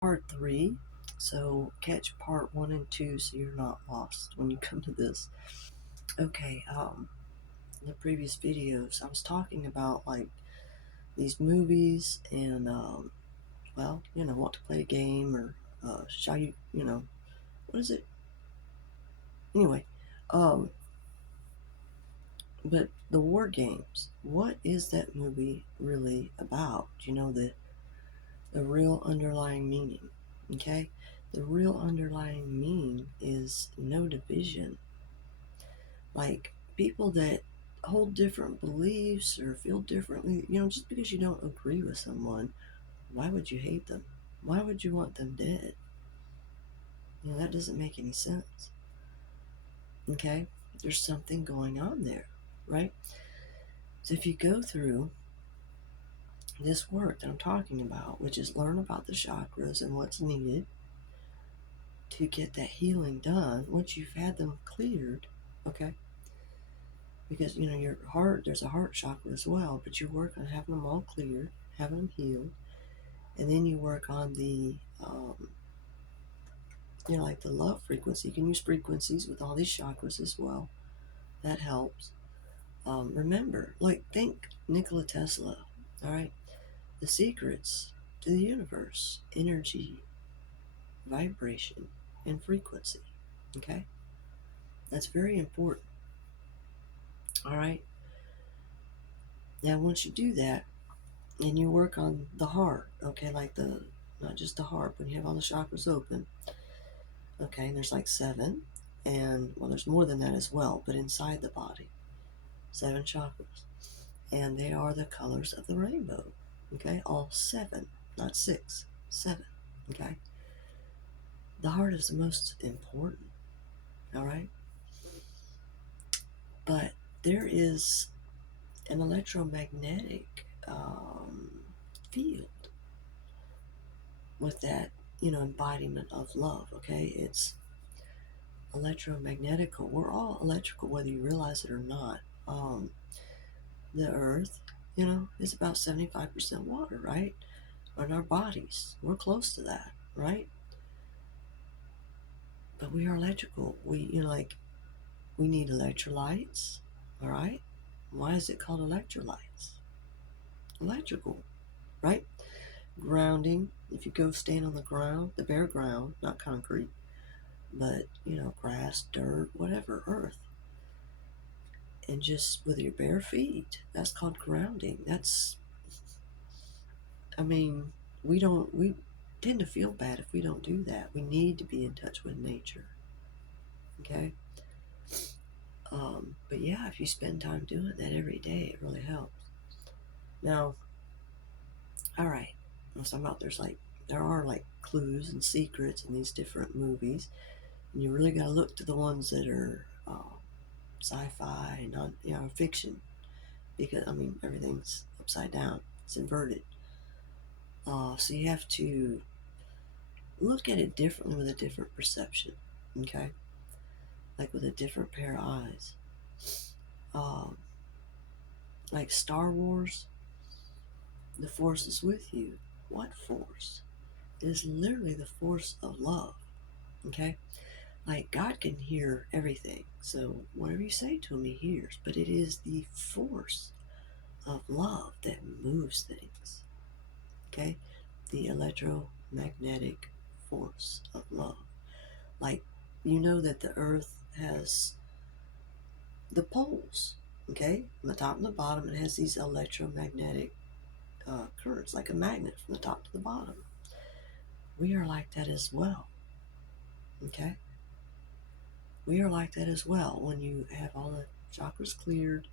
Part 3. So catch part 1 and 2 so you're not lost when you come to this. Okay, in the previous videos I was talking about like these movies and want to play a game or shall you, what is it? Anyway, um but the War Games, what is that movie really about? Do you know the real underlying meaning? Okay? The real underlying meaning is no division. Like people that hold different beliefs or feel differently, just because you don't agree with someone, why would you hate them? Why would you want them dead? That doesn't make any sense. Okay? There's something going on there, right? So if you go through this work that I'm talking about, which is learn about the chakras and what's needed to get that healing done, once you've had them cleared, okay? Because your heart, there's a heart chakra as well, but you work on having them all cleared, having them healed, and then you work on the like the love frequency. You can use frequencies with all these chakras as well. That helps. Remember, like, think Nikola Tesla. All right, the secrets to the universe: energy, vibration, and frequency. Okay, that's very important. All right, now once you do that and you work on the heart, okay, like the not just the heart, but you have all the chakras open. Okay, and there's like 7, and well, there's more than that as well, but inside the body, 7 chakras, and they are the colors of the rainbow. Okay, all 7, not 6, 7. Okay, the heart is the most important. All right, but there is an electromagnetic field with that, embodiment of love. Okay, it's electromagnetical. We're all electrical, whether you realize it or not. The earth, is about 75% water, right? In our bodies, we're close to that, right? But we are electrical. We need electrolytes, all right? Why is it called electrolytes? Electrical, right? Grounding. If you go stand on the ground, the bare ground, not concrete, but grass, dirt, whatever, earth, and just with your bare feet, that's called grounding. I mean, we tend to feel bad if we don't do that. We need to be in touch with nature. Okay? But yeah, if you spend time doing that every day, it really helps. Now, all right. I'm talking about there are like clues and secrets in these different movies, and you really got to look to the ones that are sci-fi, not fiction, because everything's upside down. It's inverted. So you have to look at it differently with a different perception. Okay, like with a different pair of eyes. Um, like Star Wars, the Force is with you. What force? It is literally the force of love. Okay, like God can hear everything, so whatever you say to him, he hears. But it is the force of love that moves things. Okay, the electromagnetic force of love. Like, that the Earth has the poles, okay? On the top and the bottom, it has these electromagnetic currents, like a magnet from the top to the bottom. We are like that as well, okay? We are like that as well. When you have all the chakras cleared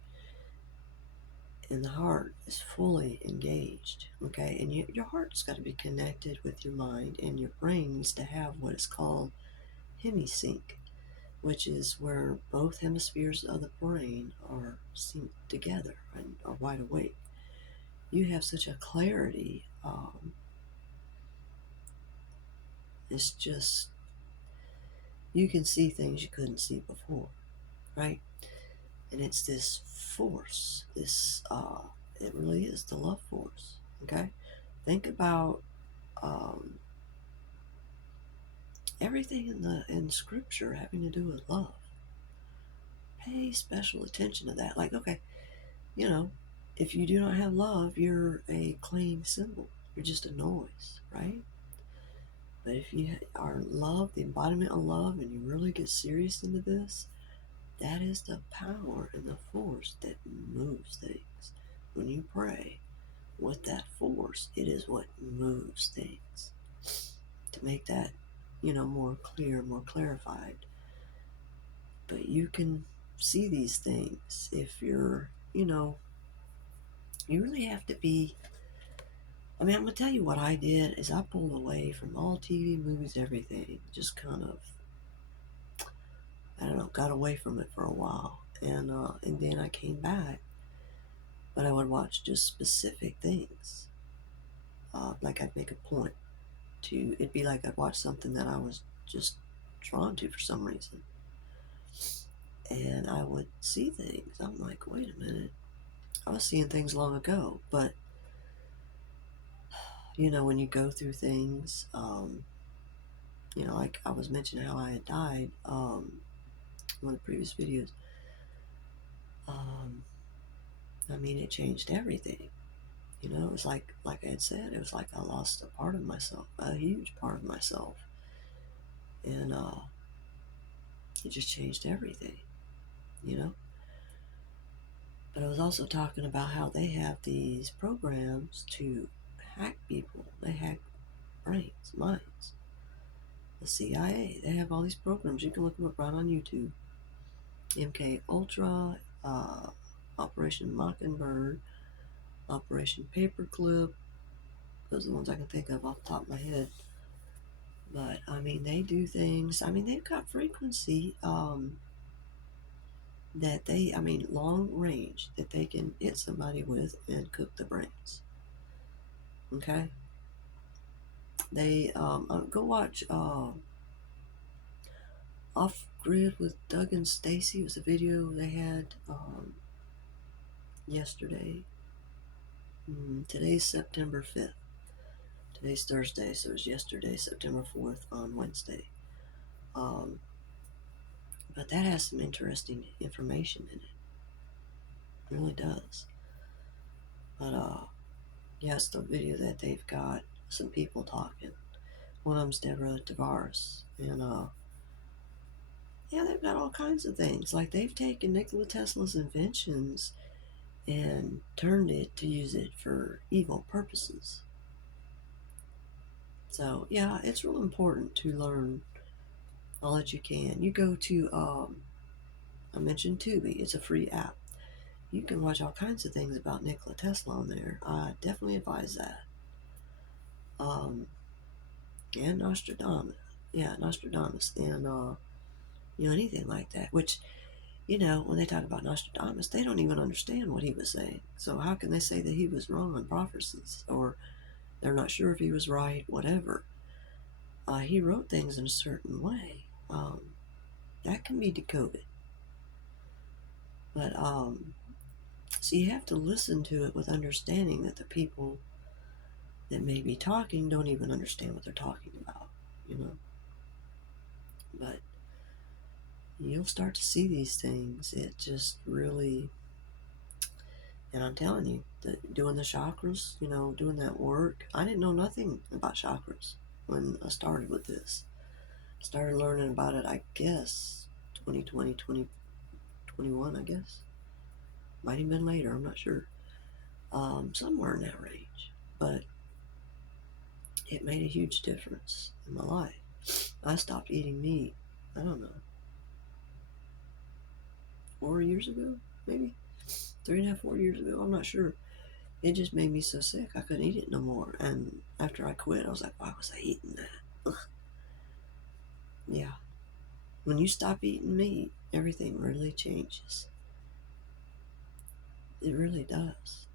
and the heart is fully engaged, okay? And your heart's got to be connected with your mind, and your brain needs to have what is called hemisync, which is where both hemispheres of the brain are synced together and are wide awake. You have such a clarity. It's just, you can see things you couldn't see before, right? And it's this force, it really is the love force, okay? Think about everything in Scripture having to do with love. Pay special attention to that. Like, okay, you know, if you do not have love, you're a clanging cymbal. You're just a noise, right? But if you are love, the embodiment of love, and you really get serious into this, that is the power and the force that moves things. When you pray with that force, it is what moves things. To make that, more clear, more clarified. But you can see these things if you're, you really have to be. I mean, I'm going to tell you what I did is I pulled away from all TV, movies, everything. Just kind of, I don't know, got away from it for a while. And then I came back, but I would watch just specific things. Like I'd make a point it'd be like I'd watch something that I was just drawn to for some reason. And I would see things. I'm like, wait a minute. I was seeing things long ago, but when you go through things, like I was mentioning how I had died, one of the previous videos. I mean, it changed everything. It was like I had said, it was like I lost a part of myself, a huge part of myself, and it just changed everything. But I was also talking about how they have these programs to hack people. They hack brains, minds. The CIA, they have all these programs. You can look them up right on YouTube. MK Ultra, Operation Mockingbird, Operation Paperclip. Those are the ones I can think of off the top of my head. But, I mean, they do things. I mean, they've got frequency long range that they can hit somebody with and cook the brains. Okay? They, go watch Off Grid with Doug and Stacy. It was a video they had yesterday. Today's September 5th. Today's Thursday, so it was yesterday, September 4th on Wednesday. But that has some interesting information in it. It really does. But, it's the video that they've got some people talking. One of them's Deborah Tavares. And, they've got all kinds of things. Like, they've taken Nikola Tesla's inventions and turned it to use it for evil purposes. So, it's real important to learn all that you can. You go to, I mentioned Tubi. It's a free app. You can watch all kinds of things about Nikola Tesla on there. I definitely advise that. And Nostradamus. Yeah, Nostradamus. And, anything like that. Which, when they talk about Nostradamus, they don't even understand what he was saying. So how can they say that he was wrong on prophecies? Or they're not sure if he was right, whatever. He wrote things in a certain way. That can be decoded. But, so you have to listen to it with understanding that the people that may be talking don't even understand what they're talking about, But you'll start to see these things. It just really, and I'm telling you, doing the chakras, doing that work. I didn't know nothing about chakras when I started with this. I started learning about it, I guess, 2020, 2021, I guess. Might have been later, I'm not sure. Somewhere in that range. But it made a huge difference in my life. I stopped eating meat, I don't know, 4 years ago, maybe 3.5, 4 years ago. I'm not sure. It just made me so sick I couldn't eat it no more. And after I quit, I was like, why was I eating that? Ugh. Yeah. When you stop eating meat, everything really changes. It really does.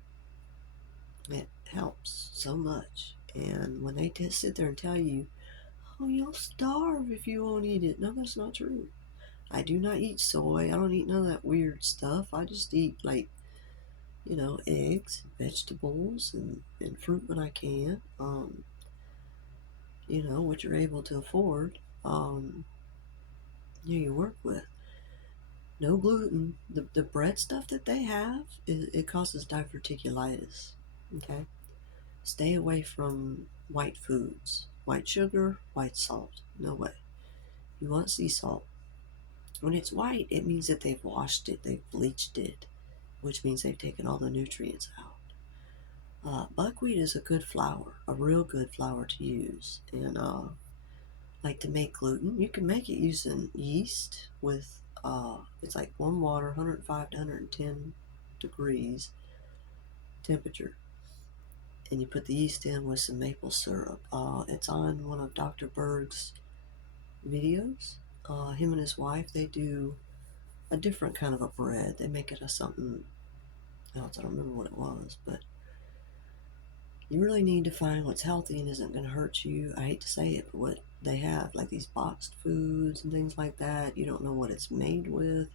It helps so much. And when they sit there and tell you, oh, you'll starve if you won't eat it. No, that's not true. I do not eat soy. I don't eat none of that weird stuff. I just eat, like, eggs, vegetables, and fruit when I can, what you're able to afford. you work with. No gluten. The bread stuff that they have, it causes diverticulitis. Okay? Stay away from white foods. White sugar, white salt. No way. You want sea salt. When it's white, it means that they've washed it, they've bleached it, which means they've taken all the nutrients out. Buckwheat is a good flour, a real good flour to use. And like to make gluten, you can make it using yeast with, it's like warm water, 105 to 110 degrees temperature. And you put the yeast in with some maple syrup. It's on one of Dr. Berg's videos. Him and his wife, they do a different kind of a bread. They make it a something else. I don't remember what it was, but you really need to find what's healthy and isn't going to hurt you. I hate to say it, but what they have, like these boxed foods and things like that, you don't know what it's made with.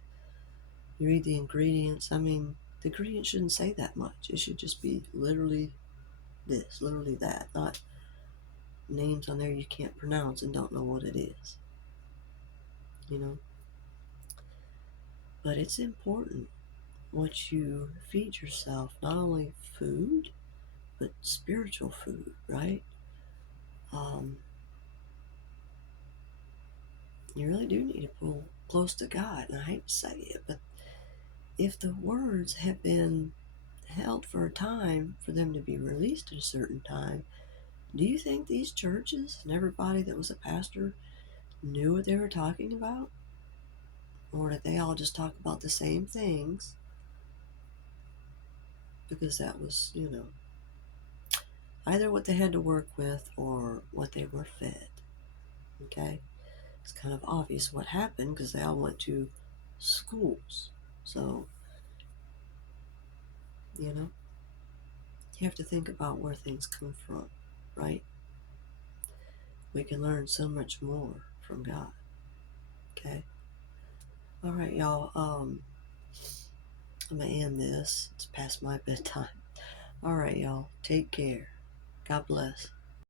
You read the ingredients. I mean, the ingredients shouldn't say that much. It should just be literally this, literally that, not names on there you can't pronounce and don't know what it is. You know? But it's important what you feed yourself, not only food, but spiritual food, right? You really do need to pull close to God. And I hate to say it, but if the words have been held for a time for them to be released at a certain time, do you think these churches and everybody that was a pastor knew what they were talking about? Or did they all just talk about the same things because that was, either what they had to work with or what they were fed? Okay? It's kind of obvious what happened because they all went to schools. So, you have to think about where things come from, right? We can learn so much more from God. Okay? All right, y'all. I'm going to end this. It's past my bedtime. All right, y'all. Take care. God bless.